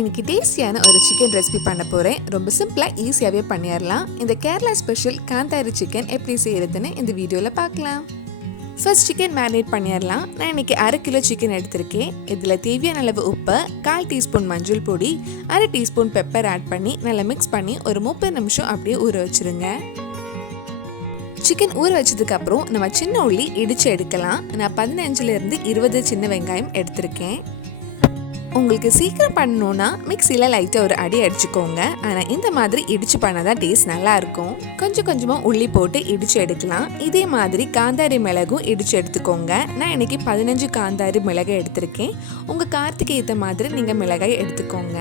இன்னைக்கு டேஸ்டியான ஒரு சிக்கன் ரெசிபி பண்ண போகிறேன். ரொம்ப சிம்பிளாக ஈஸியாகவே பண்ணிடலாம். இந்த கேரளா ஸ்பெஷல் காந்தாரி சிக்கன் எப்படி செய்கிறதுன்னு இந்த வீடியோவில் பார்க்கலாம். ஃபர்ஸ்ட் சிக்கன் மேரினேட் பண்ணிடலாம். நான் இன்றைக்கி 1/2 கிலோ சிக்கன் எடுத்திருக்கேன். இதில் தேவையான அளவு உப்பு, 1/4 டீஸ்பூன் மஞ்சள் பொடி, 1/2 டீஸ்பூன் பெப்பர் ஆட் பண்ணி நல்லா மிக்ஸ் பண்ணி ஒரு 30 நிமிஷம் அப்படியே ஊற வச்சுருங்க. சிக்கன் ஊற வச்சதுக்கப்புறம் நம்ம சின்ன உள்ளி இடித்து எடுக்கலாம். நான் 15லேருந்து 20 சின்ன வெங்காயம் எடுத்திருக்கேன். உங்களுக்கு சீக்கிரம் பண்ணணுன்னா மிக்சியில் லைட்டாக ஒரு அடி அடிச்சுக்கோங்க. ஆனால் இந்த மாதிரி இடித்து பண்ணால் தான் டேஸ்ட் நல்லாயிருக்கும். கொஞ்சம் கொஞ்சமாக உள்ளி போட்டு இடித்து எடுக்கலாம். இதே மாதிரி காந்தாரி மிளகும் இடித்து எடுத்துக்கோங்க. நான் இன்றைக்கி 15 காந்தாரி மிளகை எடுத்திருக்கேன். உங்கள் காரத்துக்கு ஏற்ற மாதிரி நீங்கள் மிளகாய் எடுத்துக்கோங்க.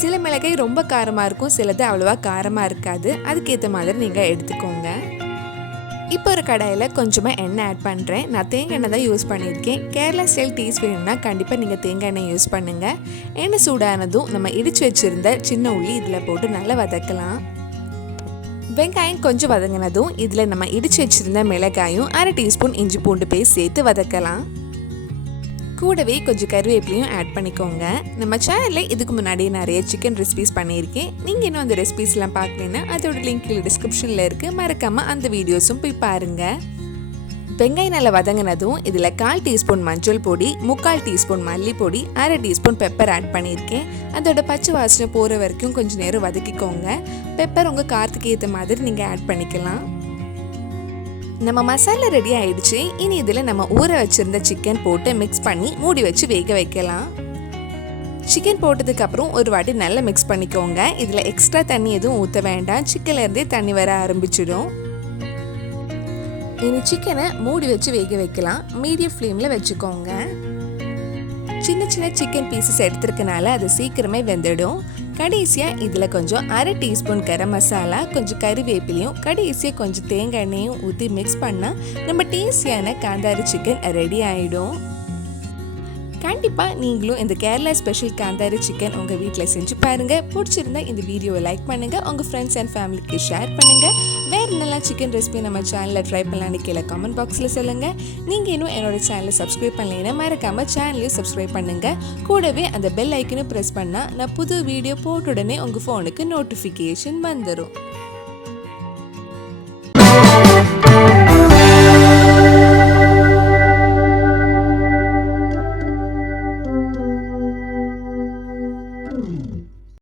சில மிளகாய் ரொம்ப காரமாக இருக்கும், சிலது அவ்வளோவா காரமாக இருக்காது. அதுக்கேற்ற மாதிரி நீங்கள் எடுத்துக்கோங்க. இப்போ ஒரு கடாயில் கொஞ்சமாக எண்ணெய் ஆட் பண்ணுறேன். நான் தேங்காய் எண்ணெய் தான் யூஸ் பண்ணியிருக்கேன். கேரளா ஸ்டைல் டேஸ்ட் வேணும்னா கண்டிப்பாக நீங்கள் தேங்காய் எண்ணெய் யூஸ் பண்ணுங்கள். எண்ணெய் சூடானதும் நம்ம இடித்து வச்சுருந்த சின்ன உள்ளி இதில் போட்டு நல்லா வதக்கலாம். வெங்காயம் கொஞ்சம் வதங்கினதும் இதில் நம்ம இடித்து வச்சுருந்த மிளகாயும் 1/2 டீஸ்பூன் இஞ்சி பூண்டு பேஸ்ட் சேர்த்து வதக்கலாம். கூடவே கொஞ்சம் கருவேப்பிலையும் ஆட் பண்ணிக்கோங்க. நம்ம சேனலில் இதுக்கு முன்னாடி நிறைய சிக்கன் ரெசிபிஸ் பண்ணியிருக்கேன். நீங்கள் இன்னும் அந்த ரெசிபிஸ்லாம் பார்க்கலன்னா அதோட லிங்க் டிஸ்கிரிப்ஷனில் இருக்குது. மறக்காமல் அந்த வீடியோஸும் போய் பாருங்கள். வெங்காயம் நல்லா வதங்கினதும் இதில் 1/4 டீஸ்பூன் மஞ்சள் பொடி, 3/4 டீஸ்பூன் மல்லிப்பொடி, 1/2 டீஸ்பூன் பெப்பர் ஆட் பண்ணியிருக்கேன். அதோட பச்சை வாசனை போகிற வரைக்கும் கொஞ்சம் நேரம் வதக்கிக்கோங்க. பெப்பர் உங்கள் காரத்துக்கு ஏற்ற மாதிரி நீங்கள் ஆட் பண்ணிக்கலாம். நம்ம மசாலா ரெடி ஆயிடுச்சு. இனி இதில் நம்ம ஊற வச்சிருந்த சிக்கன் போட்டு மிக்ஸ் பண்ணி மூடி வச்சு வேக வைக்கலாம். சிக்கன் போட்டதுக்கப்புறம் ஒரு வாட்டி நல்லா மிக்ஸ் பண்ணிக்கோங்க. இதில் எக்ஸ்ட்ரா தண்ணி எதுவும் ஊற்ற வேண்டாம். சிக்கன்லேருந்தே தண்ணி வர ஆரம்பிச்சிடும். இனி சிக்கனை மூடி வச்சு வேக வைக்கலாம். மீடியம் ஃப்ளேமில் வச்சுக்கோங்க. சின்ன சின்ன சிக்கன் பீசஸ் எடுத்துருக்கனால அது சீக்கிரமே வெந்துடும். கடைசியாக இதில் கொஞ்சம் 1/2 டீஸ்பூன் கரம் மசாலா, கொஞ்சம் கறிவேப்பிலையும், கடைசியாக கொஞ்சம் தேங்காய் எண்ணெயும் ஊற்றி மிக்ஸ் பண்ணால் நம்ம டேஸ்டியான காந்தாரி சிக்கன் ரெடி ஆகிடும். கண்டிப்பாக நீங்களும் இந்த கேரளா ஸ்பெஷல் காந்தாரி சிக்கன் உங்கள் வீட்டில் செஞ்சு பாருங்கள். பிடிச்சிருந்தா இந்த வீடியோவை லைக் பண்ணுங்கள், உங்கள் ஃப்ரெண்ட்ஸ் அண்ட் ஃபேமிலிக்கு ஷேர் பண்ணுங்கள். வேறு நல்லா சிக்கன் ரெசிபி நம்ம சேனலில் ட்ரை பண்ணலான்னு கீழே கமெண்ட் பாக்ஸில் சொல்லுங்கள். நீங்கள் இன்னும் என்னோட சேனலை சப்ஸ்கிரைப் பண்ணலைன்னா மறக்காமல் சேனலையும் சப்ஸ்கிரைப் பண்ணுங்கள். கூடவே அந்த பெல் ஐக்கனும் ப்ரெஸ் பண்ணால் நான் புது வீடியோ போட்ட உடனே உங்கள் ஃபோனுக்கு நோட்டிஃபிகேஷன் வந்துடும்.